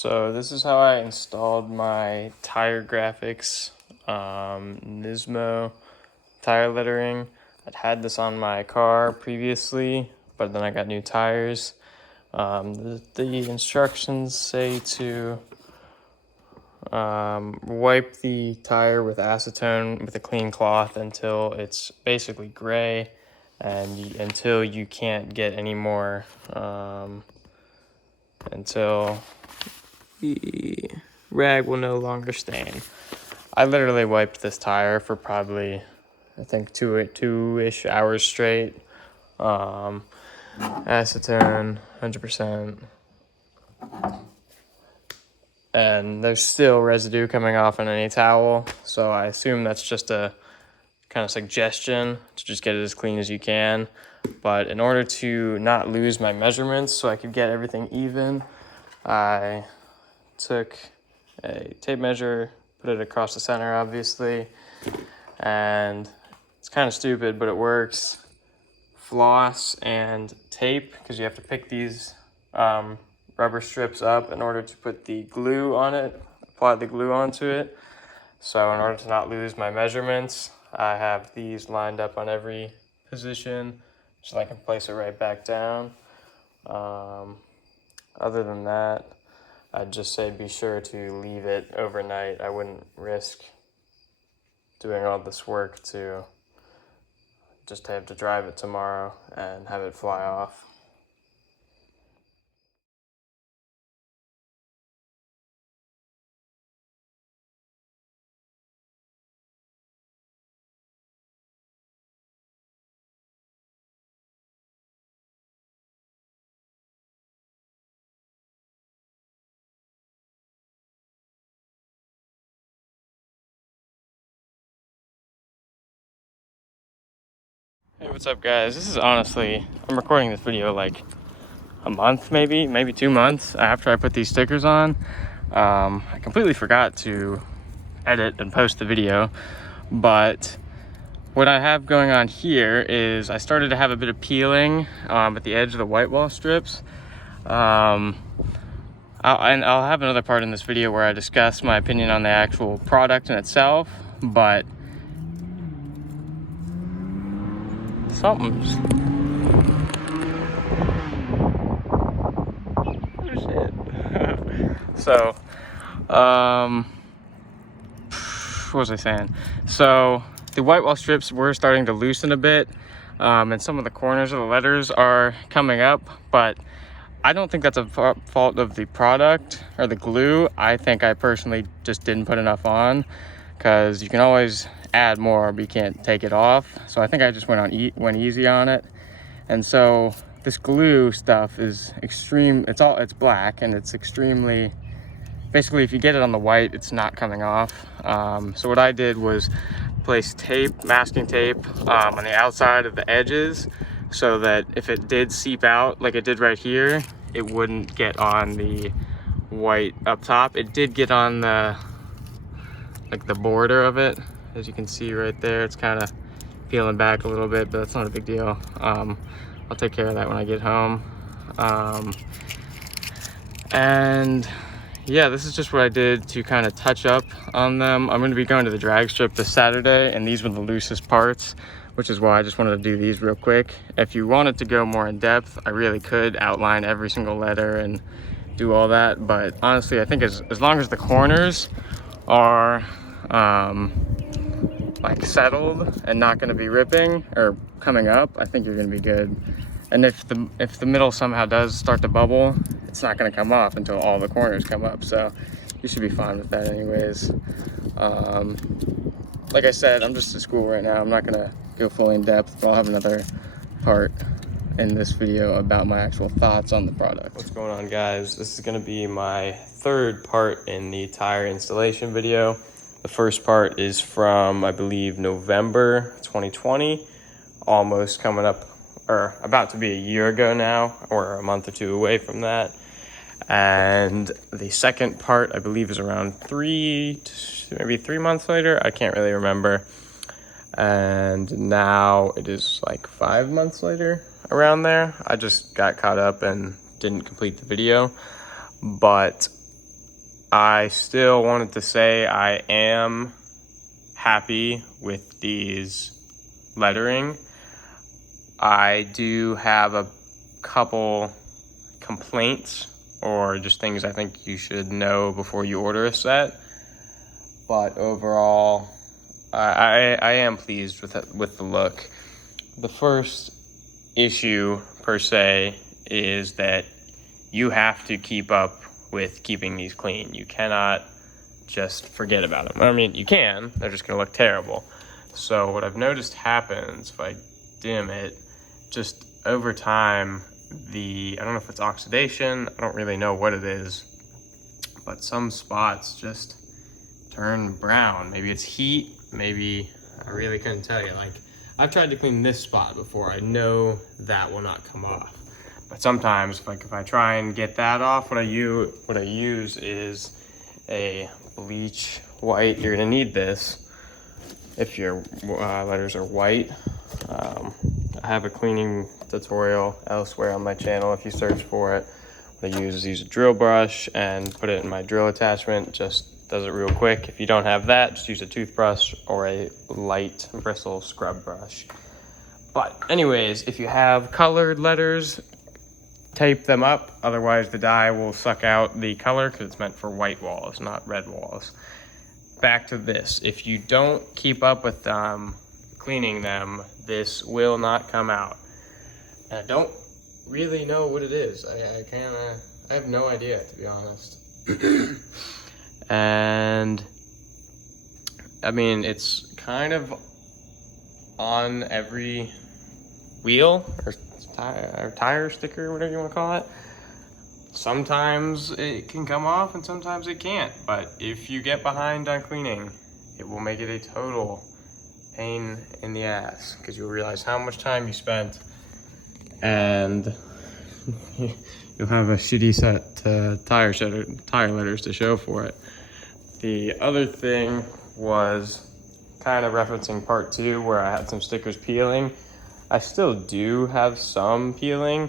So this is how I installed my tire graphics, Nismo tire lettering. I'd had this on my car previously, but then I got new tires. The instructions say to wipe the tire with acetone with a clean cloth until it's basically gray, and until you can't get any more, until the rag will no longer stain. I literally wiped this tire for probably, I think, two-ish hours straight. Acetone, 100%. And there's still residue coming off on any towel, so I assume that's just a kind of suggestion to just get it as clean as you can. But in order to not lose my measurements so I could get everything even, I took a tape measure, put it across the center, obviously, and it's kind of stupid, but it works. Floss and tape, because you have to pick these rubber strips up in order to put the glue on it, apply the glue onto it. So in order to not lose my measurements, I have these lined up on every position so I can place it right back down. Other than that, I'd just say be sure to leave it overnight. I wouldn't risk doing all this work to just have to drive it tomorrow and have it fly off. Hey, what's up, guys? This is honestly, I'm recording this video like a month, maybe 2 months after I put these stickers on. I completely forgot to edit and post the video, but what I have going on here is I started to have a bit of peeling at the edge of the white wall strips. I'll have another part in this video where I discuss my opinion on the actual product in itself, but something's... Oh shit. So, what was I saying? So the white wall strips were starting to loosen a bit, and some of the corners of the letters are coming up, but I don't think that's a fault of the product or the glue. I think I personally just didn't put enough on, because you can always add more, but you can't take it off. So I think I just went easy on it. And so this glue stuff is extreme. It's black, and it's extremely, basically if you get it on the white, it's not coming off. So what I did was place tape, masking tape, on the outside of the edges, so that if it did seep out like it did right here, it wouldn't get on the white up top. It did get on the border of it, as you can see right there. It's kind of peeling back a little bit, but that's not a big deal. I'll take care of that when I get home. And yeah, this is just what I did to kind of touch up on them. I'm going to be going to the drag strip this Saturday, and these were the loosest parts, which is why I just wanted to do these real quick. If you wanted to go more in depth, I really could outline every single letter and do all that, but honestly, I think as long as the corners are like settled and not going to be ripping or coming up, I think you're going to be good. And if the middle somehow does start to bubble, it's not going to come off until all the corners come up, so you should be fine with that anyways. Like I said, I'm just at school right now. I'm not going to go fully in depth, but I'll have another part in this video about my actual thoughts on the product. What's going on, guys? This is going to be my third part in the tire installation video. The first part is from, I believe, November 2020, almost coming up, or about to be a year ago now, or a month or two away from that. And the second part, I believe, is around maybe 3 months later. I can't really remember. And now it is like 5 months later, around there. I just got caught up and didn't complete the video. But I still wanted to say I am happy with these lettering. I do have a couple complaints or just things I think you should know before you order a set. But overall, I am pleased with the look. The first issue per se is that you have to keep up with keeping these clean. You cannot just forget about them. I mean, you can, they're just gonna look terrible. So what I've noticed happens if I dim it, just over time, I don't know if it's oxidation, I don't really know what it is, but some spots just turn brown. Maybe it's heat, maybe, I really couldn't tell you. Like, I've tried to clean this spot before. I know that will not come off. But sometimes, like if I try and get that off, what I use is a bleach white. You're gonna need this if your letters are white. I have a cleaning tutorial elsewhere on my channel if you search for it. What I use is use a drill brush and put it in my drill attachment. Just does it real quick. If you don't have that, just use a toothbrush or a light bristle scrub brush. But anyways, if you have colored letters, tape them up. Otherwise the dye will suck out the color because it's meant for white walls, not red walls. Back to this. If you don't keep up with cleaning them, this will not come out. And I don't really know what it is. I have no idea, to be honest. And I mean, it's kind of on every wheel or tire sticker, whatever you want to call it. Sometimes it can come off and sometimes it can't. But if you get behind on cleaning, it will make it a total pain in the ass because you'll realize how much time you spent and you'll have a shitty set tire letters to show for it. The other thing was kind of referencing part 2 where I had some stickers peeling. I still do have some peeling,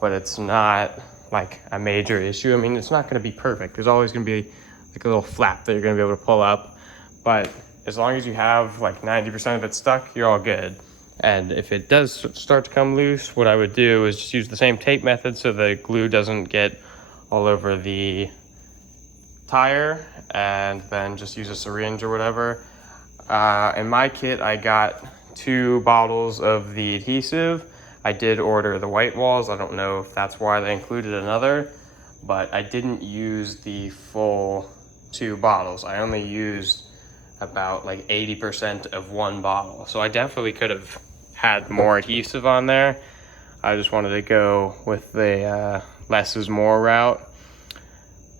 but it's not like a major issue. I mean, it's not going to be perfect. There's always going to be like a little flap that you're going to be able to pull up, but as long as you have like 90% of it stuck, you're all good. And if it does start to come loose, what I would do is just use the same tape method so the glue doesn't get all over the tire, and then just use a syringe or whatever. In my kit, I got 2 bottles of the adhesive. I did order the white walls. I don't know if that's why they included another, but I didn't use the full 2 bottles. I only used about like 80% of 1 bottle. So I definitely could have had more adhesive on there. I just wanted to go with the less is more route.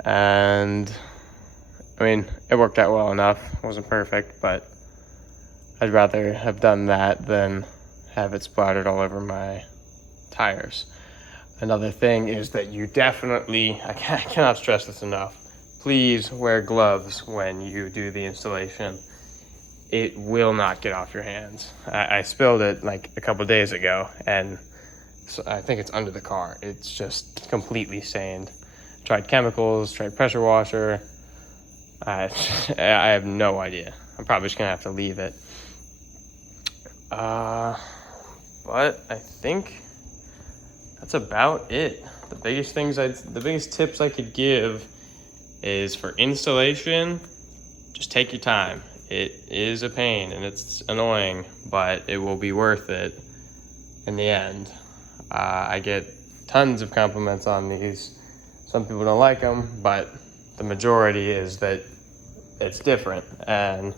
And I mean, it worked out well enough. It wasn't perfect, but I'd rather have done that than have it splattered all over my tires. Another thing is that you definitely, I cannot stress this enough, please wear gloves when you do the installation. It will not get off your hands. I spilled it like a couple days ago, and so I think it's under the car. It's just completely stained. Tried chemicals, tried pressure washer. I have no idea. I'm probably just gonna have to leave it. But I think that's about it. The biggest tips I could give is for installation, just take your time. It is a pain and it's annoying, but it will be worth it in the end. I get tons of compliments on these. Some people don't like them, but the majority is that it's different. And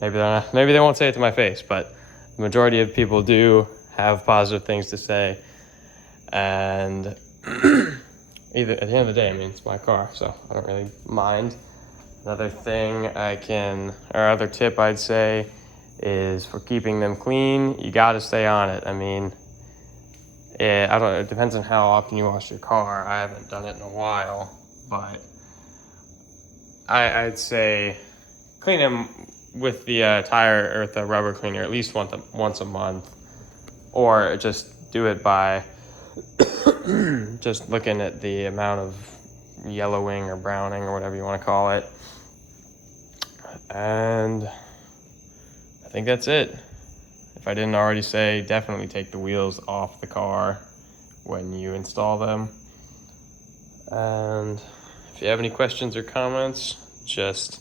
maybe they won't say it to my face, but the majority of people do have positive things to say. And either at the end of the day, I mean, it's my car, so I don't really mind. Another thing other tip I'd say is for keeping them clean, you got to stay on it. I mean, it depends on how often you wash your car. I haven't done it in a while, but I'd say clean them with the tire or the rubber cleaner at least once a month, or just do it by just looking at the amount of yellowing or browning or whatever you want to call it. And I think that's it. If I didn't already say, definitely take the wheels off the car when you install them. And if you have any questions or comments, just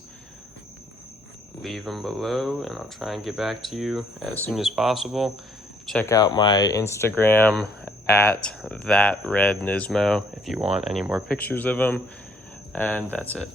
leave them below and I'll try and get back to you as soon as possible. Check out my Instagram at thatrednismo if you want any more pictures of them. And that's it.